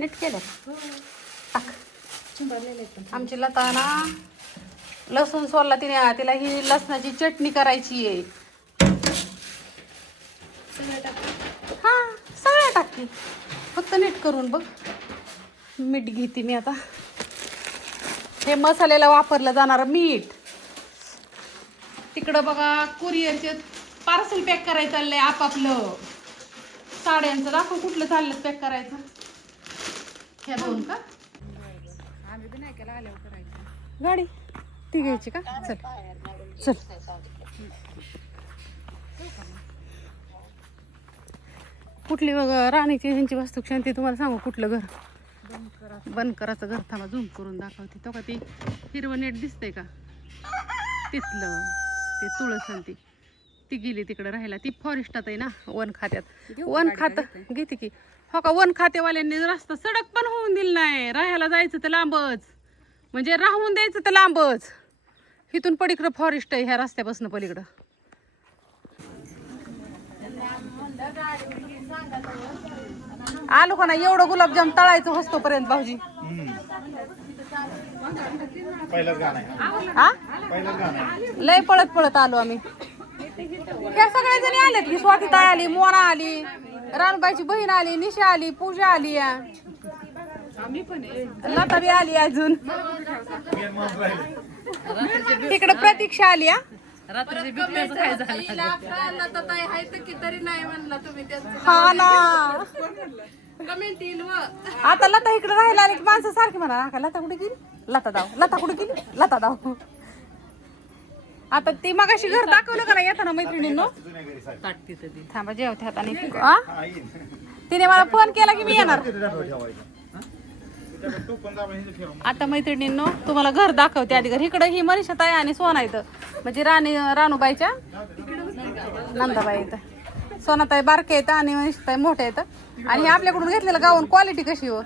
नीट केलं टाक. आमची लता ना लसूण सोलला तिने, तिला ही लसणाची चटणी करायची आहे. हा सगळं टाकते, फक्त नीट करून बघ. मीठ घेते मी आता, हे मसाल्याला वापरलं जाणार मीठ. तिकडं बघा कुरिअरचे पार्सल पॅक करायचं चाललंय आपापलं. साड्यांचं दाखव कुठलं चाललं पॅक करायचं. ह्या दोन का आम्ही बी नाही केला, आल्यावर करायचं. गाडी ती घ्यायची का? चल चल. कुठली बघ राणीची ह्यांची वास्तू शांती, तुम्हाला सांगू कुठलं घर? बनकराचं घर. थांबा झूम करून दाखवते. तो का ती हिरवं नेट दिसतंय का? तिथलं ते तुळस ती गेली तिकडं राहायला. ती फॉरेस्टात आहे ना, वन खात्यात. वन खातं घेते की. हो का, वन खातेवाल्यांनी रस्ता सडक पण होऊन दिलं नाही. राहायला जायचं तर लांबच, म्हणजे राहून द्यायचं तर लांबच. इथून पलीकडं फॉरेस्ट आहे ह्या रस्त्यापासून पलीकडं. आलो का ना, एवढं गुलाबजाम तळायचं हसतोपर्यंत भाऊजी. हा लय पळत पळत आलो आम्ही. त्या सगळ्या जणी आल्यात की, स्वाती ताई आली, मोना आली, रानबाईची बहीण आली, निशा आली, पूजा आली, लता बी आली अजून. तिकडे प्रतीक्षा आली. हा ना, आता लता इकडे राहायला आली की माणसं सारखी म्हणा का लता कुठे गेली, लता दाव, लता कुठे गेली, लता दाव. आता ती मगाशी घर दाखवलं का नाही येताना मैत्रिणींनो. थांबा जेवते हाताने. तिने मला फोन केला की मी येणार. आता मैत्रिणींनो तुम्हाला घर दाखवते आधी. घर इकडं ही मनीषा ताई आणि सोना इथं, म्हणजे रानूबाईच्या नंदाबाई इथं. सोनाताई बारके येतं आणि मनीषा ताई मोठ्या येतं. आणि हे आपल्याकडून घेतलेलं गाऊन क्वालिटी कशी हो,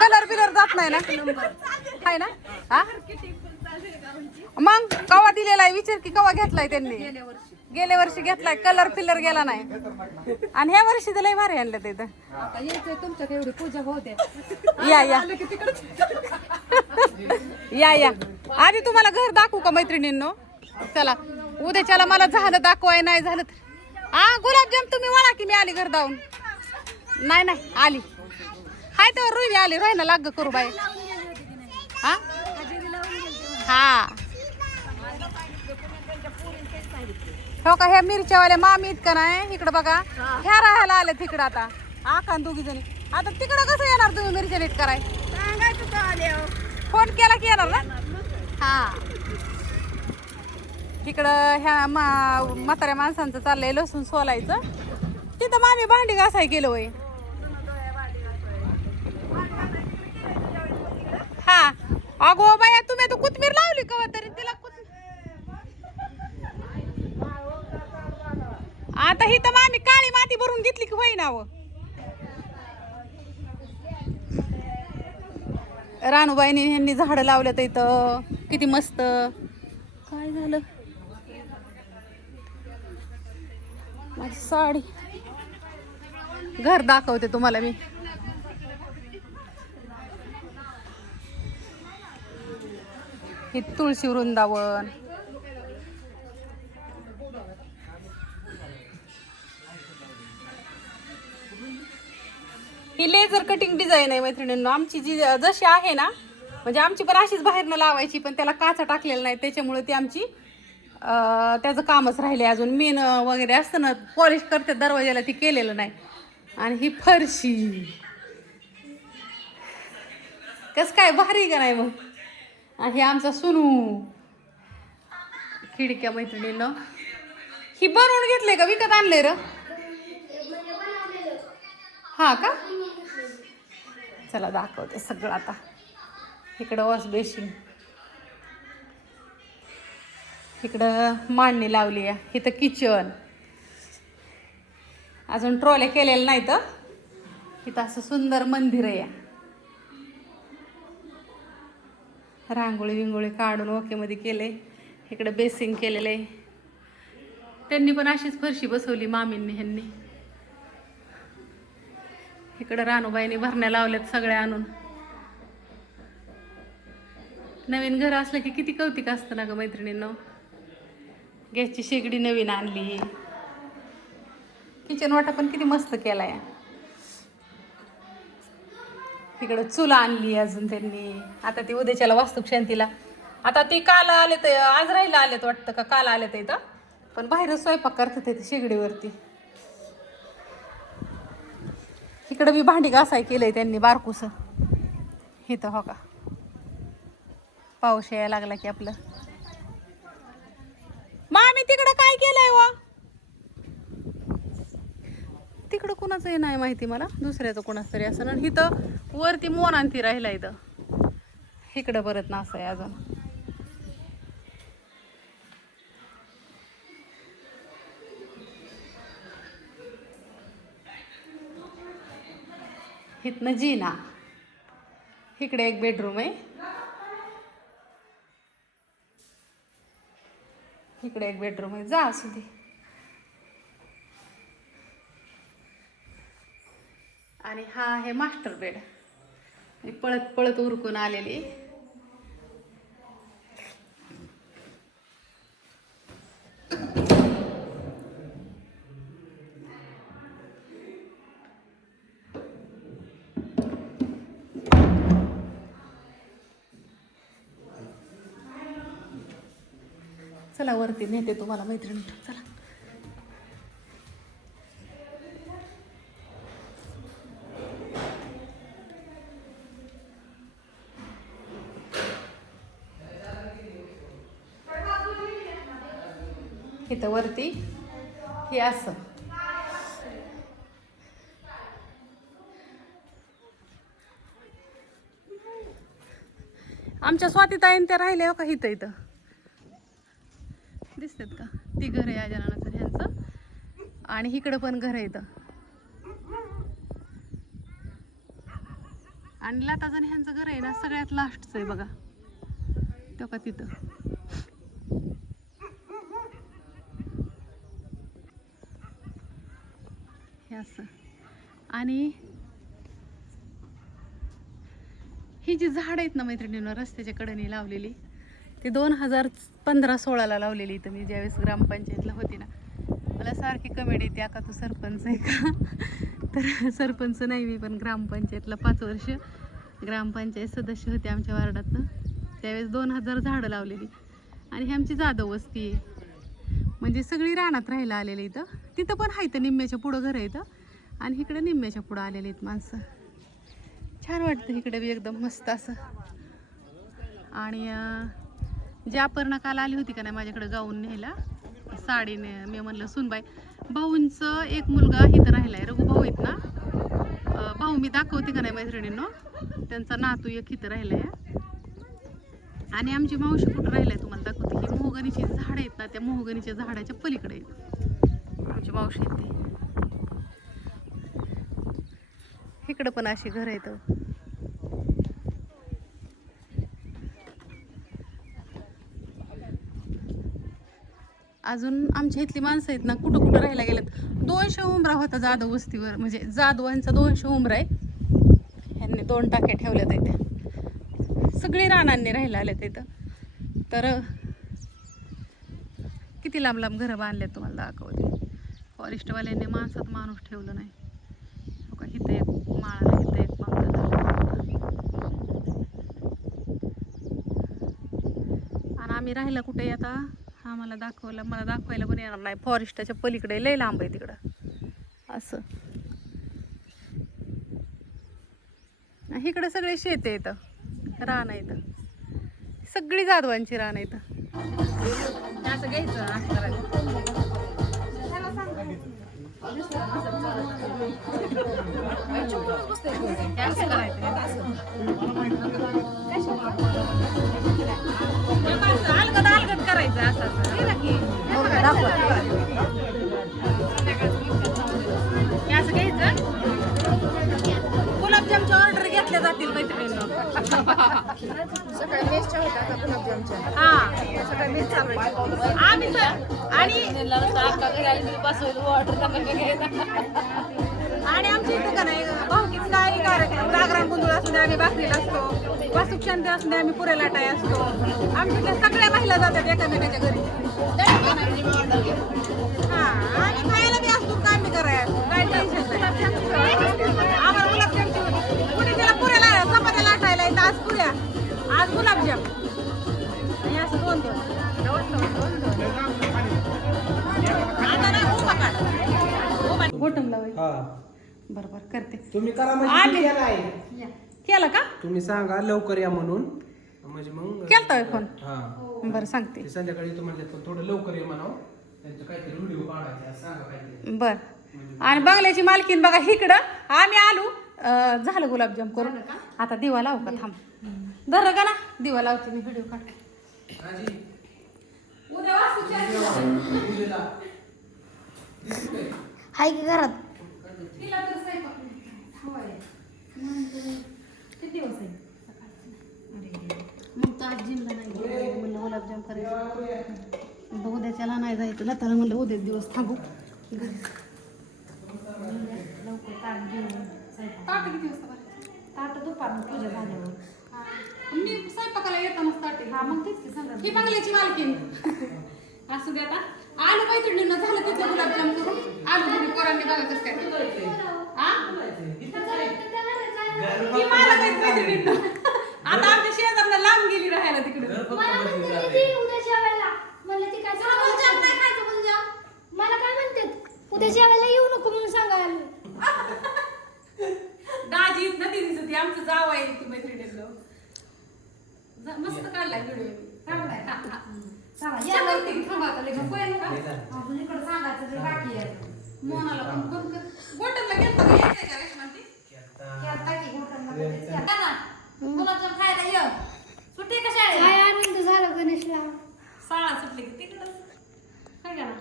कलर बिलर जात नाही ना, आहे ना? हा मग कवा दिलेला आहे विचार की, कवा घेतलाय त्यांनी? गेल्या वर्षी घेतलाय, कलर फिलर गेला नाही. आणि ह्या वर्षी तर लय भारी आणलं ते इथं. तुमच्या एवढी पूजा होते. या या या या. आधी तुम्हाला घर दाखवू का मैत्रिणींनो? चला उद्याच्याला मला झालं दाखवाय, नाही झालं तर गुलाबजाम तुम्ही वळा की, मी आली घर दावून. नाही नाही आली हाय तर रोहिणी आली. रोहिणा लाग करू बाई. हा हा हो का, ह्या मिरच्यावाल्या मामी इतका नाही इकडं बघा, ह्या राहायला आले तिकडं. आता आखा दोघी जणी. आता तिकडं कसं येणार तुम्ही मिरच्या नीट कराय? फोन केला की येणार ना. हा तिकडं ह्या म्हाताऱ्या माणसांचं चाललंय लसूण सोलायचं. तिथं मामी भांडी घासाय केलं वय. हा अगो बाया, तुम्ही आता कोथमीर लावली कवा तरी तिला? आता ही तर मामी काळी माती भरून घेतली की होईना व. रानूबाईनी ह्यांनी झाडं लावल्यात इथं किती मस्त. काय झालं माझी साडी? घर दाखवते तुम्हाला मी. ही तुळशी वृंदावन. ही लेझर कटिंग डिझाईन आहे मैत्रिणींनो. आमची जी जशी आहे ना, म्हणजे आमची पण अशीच बाहेरनं लावायची, पण त्याला काचा टाकलेला नाही, त्याच्यामुळे ती आमची त्याचं कामच राहिले अजून. मेन वगैरे असतं ना, पॉलिश करते दरवाजाला, ती केलेलं नाही. आणि ही फरशी कसं काय भारी का नाही मग. आणि हे आमचा सुनू. खिडक्या मैत्रिणींनो ही बनवून घेतले का विकत आणले र? हा का, चला दाखवते सगळं आता. इकडं वॉश बेसिन, इकडं मांडणी लावली आहे, इथं किचन. अजून ट्रॉले केलेलं नाही तर. इथं असं सुंदर मंदिर आहे. रांगोळी विंगोळी काढून ओके मध्ये केले. इकडे बेसिंग केलेलं आहे. त्यांनी पण अशीच फरशी बसवली मामींनी ह्यांनी. इकडं रानूबाईने भरण्या लावल्यात सगळ्या आणून. नवीन घर असलं की किती कौतिक असतं ना ग मैत्रिणींनो. गॅसची शेगडी नवीन आणली. किचन वाटा पण किती मस्त केलाय. इकडं चुला आणली अजून त्यांनी. आता ती उद्याच्याला वास्तुशांतीला. आता ती काल आले तर आज राहिला आलेत वाटतं का काल आले तर इथं. पण बाहेरच स्वयंपाक करतात इथं शेगडीवरती. इकडं बी भांडी घासाय केलंय त्यांनी बारकूस. इथं हो का पाऊस यायला लागला की आपलं. मामी तिकडं काय केलंय वा. तिकडं कुणाचं हे नाही माहिती मला. दुसऱ्याचं कुणाच तरी असं. आणि इथं वरती मोनांती राहिला इथं. इकडं परत नास आहे अजून. इथनं जिना. इकडे एक बेडरूम आहे. इकडे एक बेडरूम आहे. जा असू दे. आणि हा आहे मास्टर बेड. मी पळत पळत उरकून आलेली. चला वरती नेते तुम्हाला मैत्रिणी. चला. इथं वरती हे असं. आमच्या स्वातीताईन त्या राहिल्या हो का इथं. इथं दिसतात का ती घर आहे अजनानाचं ह्यांचं. आणि इकडं पण घर आहे इथं. आणि लताजण ह्यांचं घर आहे ना सगळ्यात लास्टचं आहे बघा. तो का तिथं. हे असं. आणि ही जी झाड आहेत ना मैत्रिणींना रस्त्याच्या कडेने लावलेली ती 2015-16 लावलेली. इथं मी ज्यावेळेस ग्रामपंचायतला होती ना. मला सारखी कमेडी येते का तू सरपंच आहे का. तर सरपंच नाही मी पण ग्रामपंचायतला 5 वर्ष ग्रामपंचायत सदस्य होते आमच्या वार्डातनं. त्यावेळेस 2000 झाडं लावलेली. आणि ही आमची जाधव वस्ती आहे. म्हणजे सगळी रानात राहायला आलेली इथं. तिथं पण आहे तर निम्म्याच्या पुढं घर आहे इथं. आणि इकडे निम्म्याच्या पुढं आलेली आहेत माणसं. छान वाटतं इकडे बी एकदम मस्त असं. आणि जी अपर्णा काल आली होती का नाही माझ्याकडे गाऊन न्यायला साडीने. मी म्हणलं सुनबाई भाऊंचं एक मुलगा इथं राहिला आहे. रघुभाऊ आहेत ना. भाऊ मी दाखवते का नाही मैत्रिणींनो. त्यांचा नातू एक इथं राहिला आहे. आणि आमची मावशी कुठं राहिलाय तुम्हाला दाखवते. ही मोहगनीची झाड आहेत ना त्या मोहगनीच्या झाडाच्या पलीकडे आहेत आमची मावशी येते. इकडं पण अशी घर आहेत. अजून आमच्या इथली माणसं आहेत ना कुठं कुठं राहायला गेलेत. 200 उमरा होता जाधव वस्तीवर. म्हणजे जाधवांचा 200 उमरा आहे. ह्यांनी 2 टाक्या ठेवल्यात इथे. सगळी रानांनी राहायला आल्यात इथं. तर किती लांब लांब घरं बांधल्यात तुम्हाला दाखवते. फॉरेस्टवाल्यांनी माणसात माणूस ठेवलं नाही. इथं एक माळा इथं एक बंगला झाला. आणि आम्ही राहिला कुठे आता हा मला दाखवायला पण येणार नाही. फॉरेस्टच्या पलीकडे लय लांब आहे तिकडं असं. इकडं सगळे शेत आहे इथं. रान आहे इथं. सगळी जाधवांची रान आहे इथं. असं घ्यायचं असं करायचं. अलगद करायचं असं. असं घ्यायचं. गुलाबजामच्या ऑर्डर घेतल्या जातील मैत्रिणींना. सकाळी मेसच्या होत्या गुलाबजामच्या. हा सकाळी मेस चालू. आम्ही आणि आमच्या इथं का नाही भाऊ असू दे आम्ही भाकरीला असतो, वास्तुक शांती असू दे आम्ही पुऱ्या लाटाय असतो. आमच्या सगळ्या महिला जातात एकामेकाच्या घरी. हा आणि खायला बी असतो, काम बी करायला काय टेन्शन नाही. आम्हाला गुलाबजामची होती, कुणी त्याला पुऱ्याला चपात्या लाटायला येतं. आज पुऱ्या, आज गुलाबजाम आणि असं दोन दिवस. बॉटमला बरोबर करते. तुम्ही करा म्हणजे केलाय. केलं का? तुम्ही सांगा लवकर या म्हणून म्हणजे मग केलता फोन. हा बरं सांगते. ते संध्याकाळी तुम्हाला पण थोडं लवकर ये म्हणावं. त्यांचं काहीतरी व्हिडिओ काढायचा सांगा काहीतरी. बर. आणि बंगल्याची मालकीन बघा इकडं आम्ही आलो. झालं गुलाबजाम करून. आता दिवा लावू का? थांब धर का ना, दिवा लावते मी, व्हिडिओ काढते. आजी उद्या वास्तू पूजेला हाय की घरात तिला तर स्वयंपाक होय. किती दिवस आहे? मग तर आज जिमला नाही गेलो. म्हणलं गुलाबजाम करायचं. बघू उद्याच्याला नाही जायचं. लताला म्हणलं उद्याच दिवस थांबू घरी. लवकर ताट घेऊन ताट किती वाजता भरायचं? ताट दुपारनं पूजा झाल्यावर. मी स्वयंपाकाला येतानाच ताटे. हा मग तेच की सांगा. ही बंगल्याची मालकीन असू दे. आता आलू मैत्रिणींना झालं तिथलं गुलाबजाम करून. आलू घरी पोरांनी बघा कसं काय. ही मला काही मैत्रिणींना आता आमच्या शेजारला लांब गेली राहायला तिकडे. मला काय म्हणतात उद्याच्या वेळेला येऊ नको म्हणून सांगायला. दाजी नदी दिसत आमचं जाव आहे ती मैत्रिणींना. मस्त काढलाय व्हिडिओ. मोनाला पण फोन कर. गोटनला गेलता का यायच्या रेशमांती? गुलाबजाम खायला ये. सुट्टी का शाळेत? काय आनंद झाला गणेशला. शाळा सुटली की तिकडं काय करा.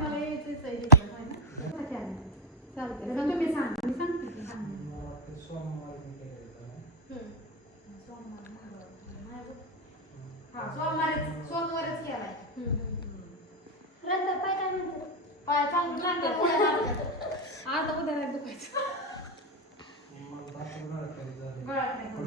मला यायचंच आहे तिकडं, होय ना? चालतंय. तुम्ही सांगा, मी सांगते की. सोमवारच केलाय. रंदा पाय काय म्हणतात. पाय चांगलं आता उद्या नाही दुखायचं. गळ्यात नाही.